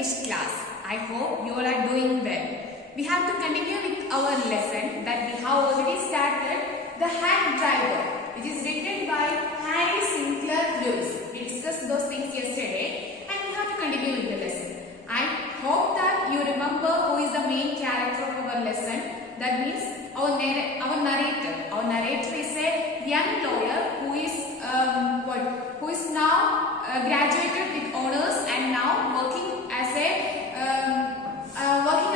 English class. I hope you all are doing well. We have to continue with our lesson that we have already started, The Hack Driver, which is written by Harry Sinclair Lewis. We discussed those things yesterday and we have to continue with the lesson. I hope that you remember who is the main character of our lesson. That means our narrator. Our narrator is a young lawyer who is now graduated with honors and now working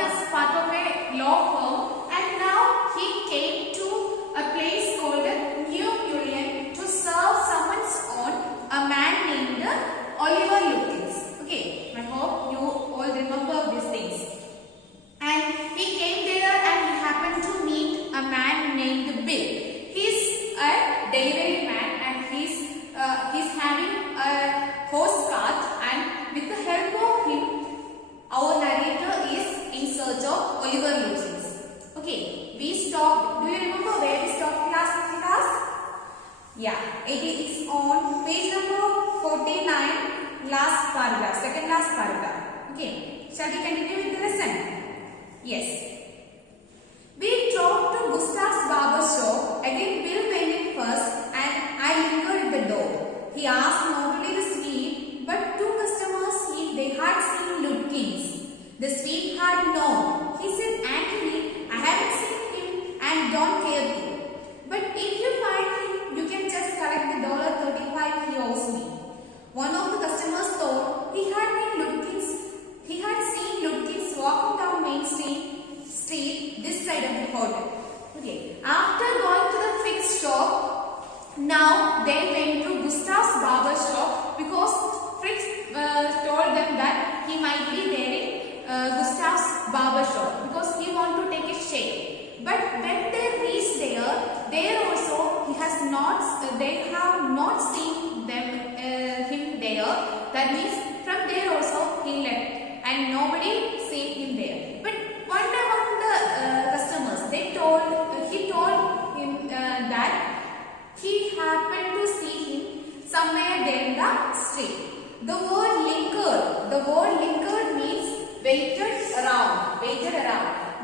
as part of a law firm, and now he came to a place called New Union to serve summons on a man named Oliver Lutkins. Okay, I hope you all remember these things. And he came there and he happened to meet a man named Bill. He's a delivery man and he's having a horse cart, and with the help of him, our narrator is in search of Oliver Lutkins. Okay, we stopped. Do you remember where we stopped last class? Yeah, it is on page number 49, last paragraph, second last paragraph. Okay, shall we continue with the lesson? Yes. We drove to Gustav's barber shop. Again, Bill went in first and I lingered at the door. He asked not only the Swede but two customers if they had seen Lutkins. The Swede had known. He said angrily, I haven't seen him and don't care to. But if you find him, you can just collect the $35 he owes me. One of the customers thought he had seen Lutkins walking down Main Street this side of the hotel. Okay. After going to the fixed shop, now they went to Gustav's barber shop because Fritz told them that he might be there in Gustav's barber shop because he want to take a shave. But when they reached there also they have not seen him there. That means from there also he left and nobody seen him there. But one among the customers, he told him that he happened to see him somewhere there in the street. The word lingered means waited around.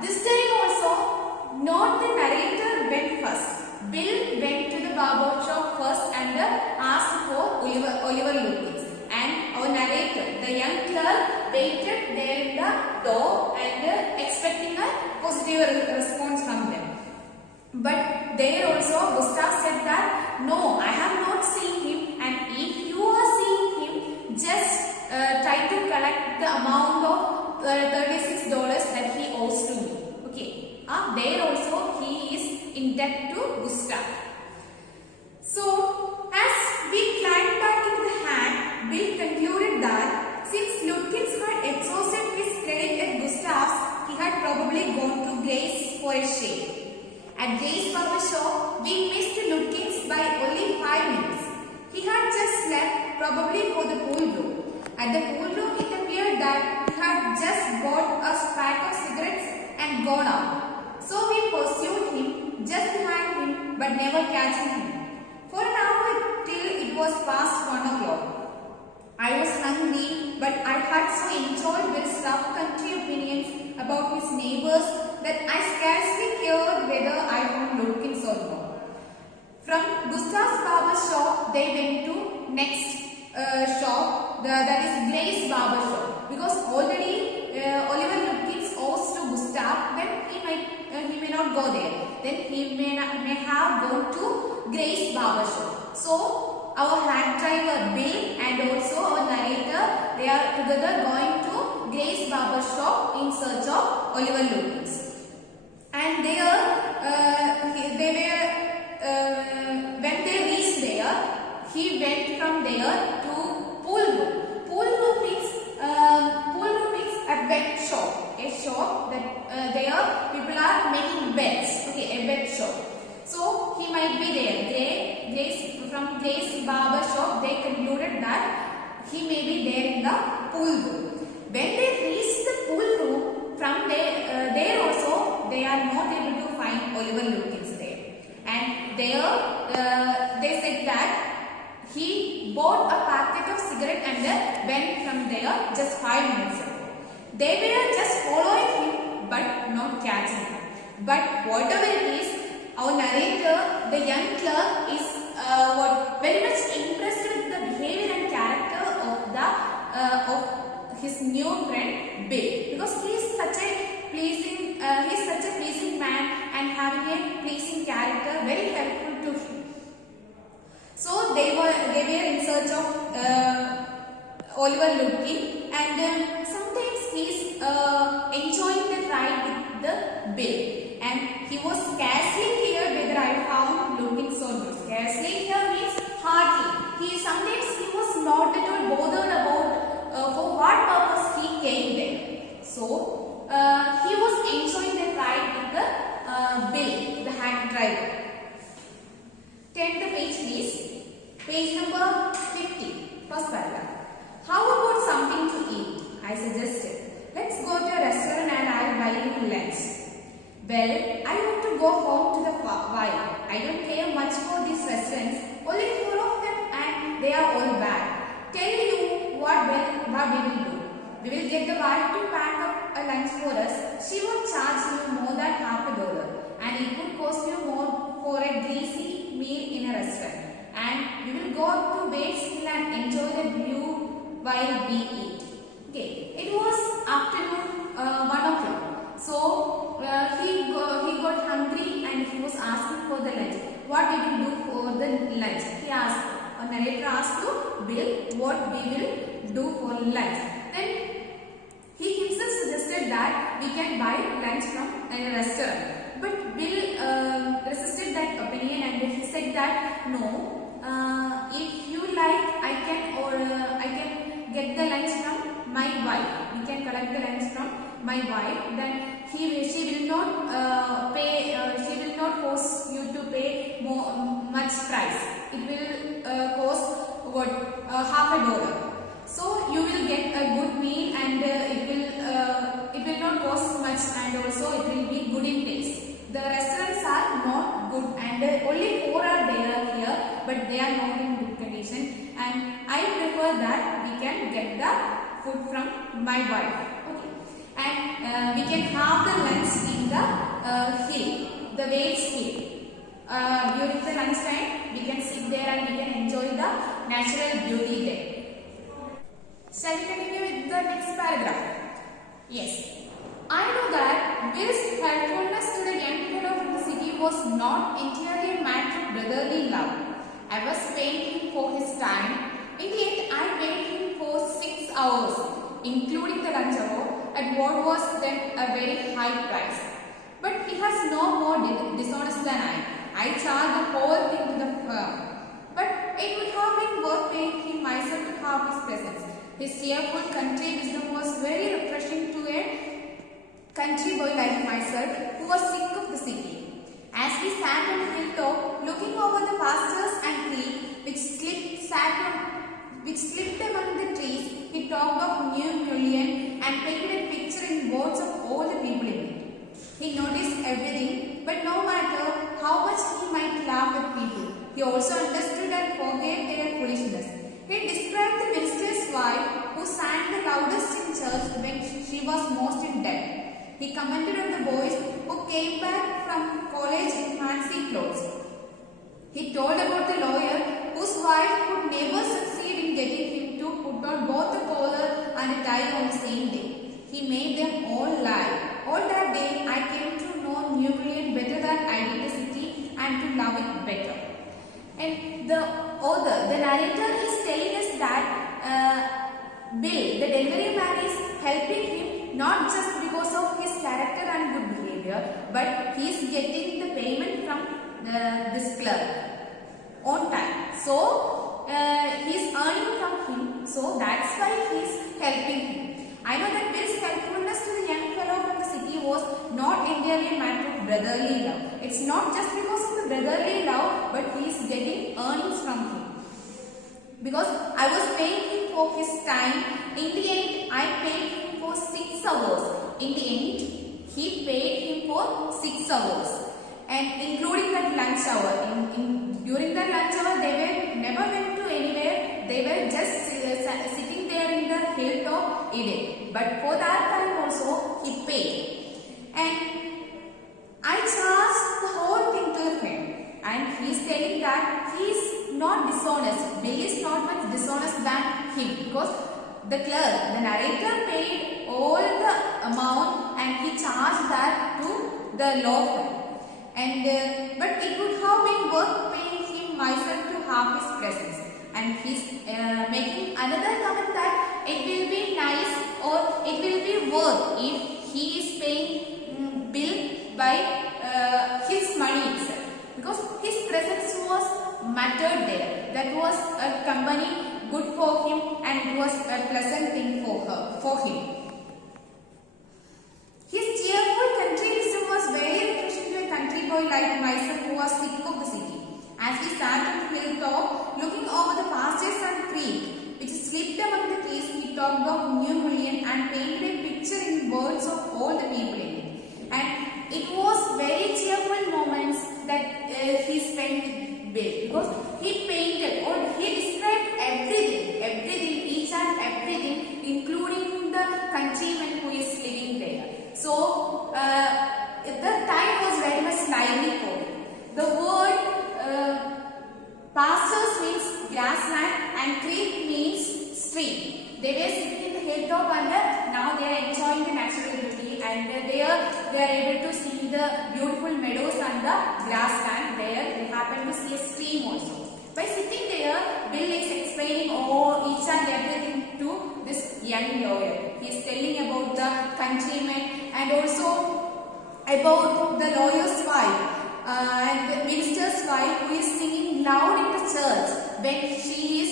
This time also, not the narrator went first. Bill went to the barber shop first and asked for Oliver Lutkins. And our narrator, the young clerk, waited there in the door and expecting a positive response from them. But there also Gustav said that no, I have not seen him, and if you are seeing him, just try to collect the amount of $36 that he owes to me. Okay. There also he is in debt to Gustav. So as we climbed back into the hack, Bill concluded that since Lutkins had exhausted his credit at Gustav's, he had probably gone to Gray's for a shave. At Gray's barber shop, we missed Lutkins by only 5 minutes. He had just left, probably for the pool room. At the pool room, it appeared that he had just bought a pack of cigarettes and gone out. So we pursued him, just behind him, but never catching him. For an hour till it was past 1 o'clock. I was hungry, but I had so enjoyed Bill's rough country opinions about his neighbors that I scarcely cared whether I found Lutkins or not. From Gustav's barber shop, they went to next shop, that is Gray's barber shop, because already Oliver Lutkins owes to Gustav. Then he may not go there. Then he may have gone to Gray's barber shop. So our hack driver Bill and also our narrator, they are together going to Gray's barber shop in search of Oliver Lutkins. And when they reached there, he went from there to pool room. Pool room means a bed shop. A shop that there people are making beds. Okay, a bed shop. So he might be there. From Gray's barber shop, they concluded that he may be there in the pool room. When they reached the pool room, from there also they are not able to find Oliver Lutkins there. And there they said that he bought a packet of cigarette and went from there just 5 minutes ago. They were just following him but not catching him. But whatever it is, our narrator, the young clerk, is very much impressed with the behavior and character of his new friend Bill, because he is such a pleasing man and having a pleasing character, very helpful to him. So they were in search of Oliver Lutkin, and sometimes he is enjoying the ride with the Bill, and he was scarcely clear whether I found Lutkin so good. Scarcely here means hardly. Sometimes he was not at all bothered about for what purpose he came there. So he was enjoying the ride with the Bill, the hack driver. Turn the page please. Page number 50. First paragraph. How about something to eat? I suggested. Let's go to a restaurant and I'll buy you lunch. Well, I want to go home to the wife. I don't care much for these restaurants. Only 4 of them and they are all bad. Tell you what we will do. We will get the wife to pack up a lunch for us. She won't charge you more than $50, and it could cost you more for a greasy meal in a restaurant. And we will go up to Bates Hill and enjoy the view while we eat. Okay, it was afternoon 1 o'clock. So he got hungry and he was asking for the lunch. What we will do for the lunch? He asked. A narrator asked to Bill what we will do for lunch. Then he himself suggested that we can buy lunch from a restaurant. But Bill resisted that opinion and he said that no, if you like, I can get the lunch from my wife. We can collect the lunch from my wife. Then she will not pay. She will not force you to pay much price. It will cost $50. So you will get a good meal and it will not cost much, and also it will be good in taste. The restaurants are not good and only 4 are there here, but they are not in good condition, and I prefer that we can get the food from my wife. Okay, and we can have the lunch in the hill, the Bates Hill. During the lunch time, we can sit there and we can enjoy the natural beauty there. Shall we continue with the next paragraph? Yes. I know that Bill's helpfulness to the young fellow from the city was not entirely a matter of brotherly love. I was paying him for his time. In the end, I paid him for 6 hours, including the lunch hour, at what was then a very high price. But he has no more dishonest than I charged the whole thing to the firm. But it would have been worth paying him myself to have his presence. His cheerful country wisdom was very refreshing to a country boy like myself who was sick of the city. As we sat on the hilltop, looking over the pastures and creek which slipped among the trees, he talked of New Mullion and painted a picture in words of all the people in it. He noticed everything, but no matter how much he might laugh at people, he also understood and forgave their foolishness. He described the minister's wife who sang the loudest in church when she was most in debt. He commented on the boys who came back from college in fancy clothes. He told about the lawyer whose wife could never succeed in getting him to put on both the collar and a tie on the same day. He made them all lie. All that day I came to know New Britain better than I did the city and to love it better. And the author, the narrator, is telling us that Bill, the delivery man, is helping him not just because of his character and good behavior, but he is getting the payment from this clerk on time. So he is earning from him, so that's why he is helping him. I know that Bill's helpfulness to the young fellow from the city was not entirely a matter of brotherly love. It's not just because of the brotherly love, but he is getting earnings from him. Because I was paying him for his time. In the end, I paid him for 6 hours. In the end, he paid him for 6 hours. And including that lunch hour. During that lunch hour, they never went to anywhere. They were just sitting there in the hilltop he did. But for that time also he paid. And I charged the whole thing to him. And he is telling that he is not dishonest. Bill is not much dishonest than him, because the clerk, the narrator, paid all the amount and he charged that to the law firm. And but it would have been worth paying him myself to have his presence. And he's making another comment that it will be nice or it will be worth if he is paying bill by his money itself, because his presence was mattered there. That was a company good for him and it was a pleasant thing for him. His cheerful countryism was very refreshing to a country boy like myself who was sick of the city. As we sat on the hilltop, looking over the pastures and creek, which slipped among the trees, he talked of New Million and painted a picture in words of all the people in it. And it was very cheerful moments that he spent with Bill, because he painted or he described everything, each and everything, including the countryman who is living there. So the time was very much lively for him. The word pastures means grassland and creek means stream. They were sitting in the hilltop and now they are enjoying the natural beauty, and they are able to see the beautiful meadows and the grassland. There they happen to see a stream also. By sitting there, Bill is explaining each and everything to this young lawyer. He is telling about the countryman and also about the lawyer's wife and the minister's wife who is singing loud in the church when she is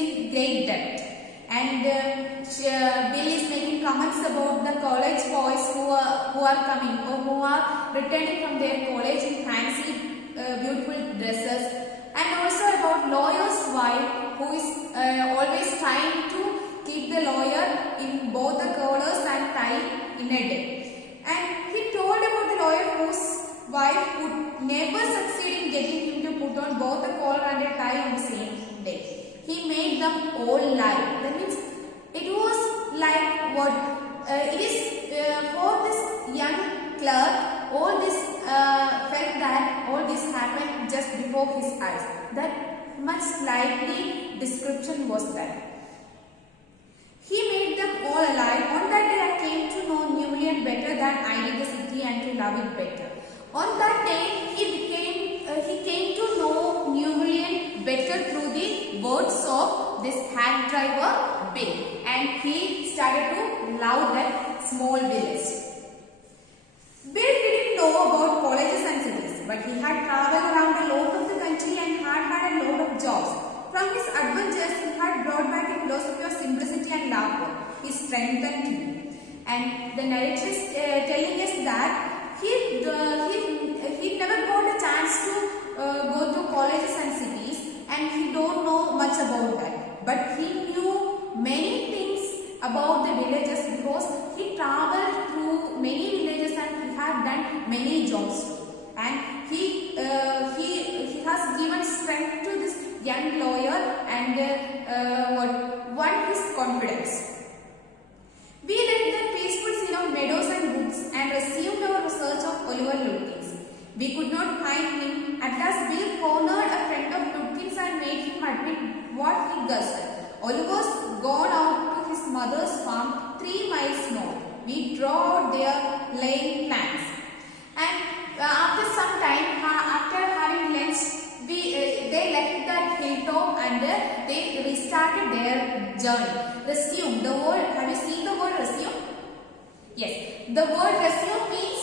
in great debt. And Bill is making comments about the college boys who are coming or who are returning from their college in fancy beautiful dresses, and also about lawyer's wife who is always trying to keep the lawyer in both the collars and tie in a day. And he told about the lawyer whose wife would never succeed in getting him to put on both the collar and a tie on the same day. He made them all lie. That means it was like what it is for this young clerk. All this felt that all this happened just before his eyes. That much lively description was there. He made them all alive. On that day I came to know New Million better than I did the city and to love it better. On that day he came to know New Million better through the words of this hack driver Bill, and he started to love that small village. Bill didn't know about colleges and cities, but he had travelled around a lot of the country and had a lot of jobs. From his adventures, he had brought back a philosophy of simplicity and laughter. He strengthened him. And the narrator is telling us that he never got a chance to go to colleges and cities, and he don't know much about that. But he knew many things about the villages because he travelled through many villages and he had done many jobs too. And he has given strength to this young lawyer and won his confidence. We left the peaceful scene of meadows and woods and resumed our research of Oliver Lutkins. We could not find him. At last Bill cornered a friend of Lutkins and made him admit what he guessed. Oliver's gone out to his mother's farm 3 miles north. We drove there laying plans. And after some time, after having lunch, they left that hilltop and they restarted their journey. Resume. The word, have you seen the word resume? Yes. The word resume means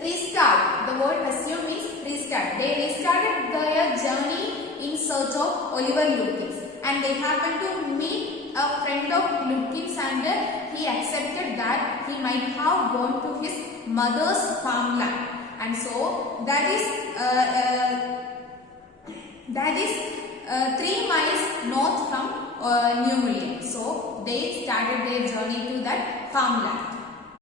restart. The word resume means restart. They restarted their journey in search of Oliver Lutkins. And they happened to meet a friend of Lutkins, and he accepted that he might have gone to his mother's farmland. And so that is 3 miles north from New Million. So they started their journey to that farmland.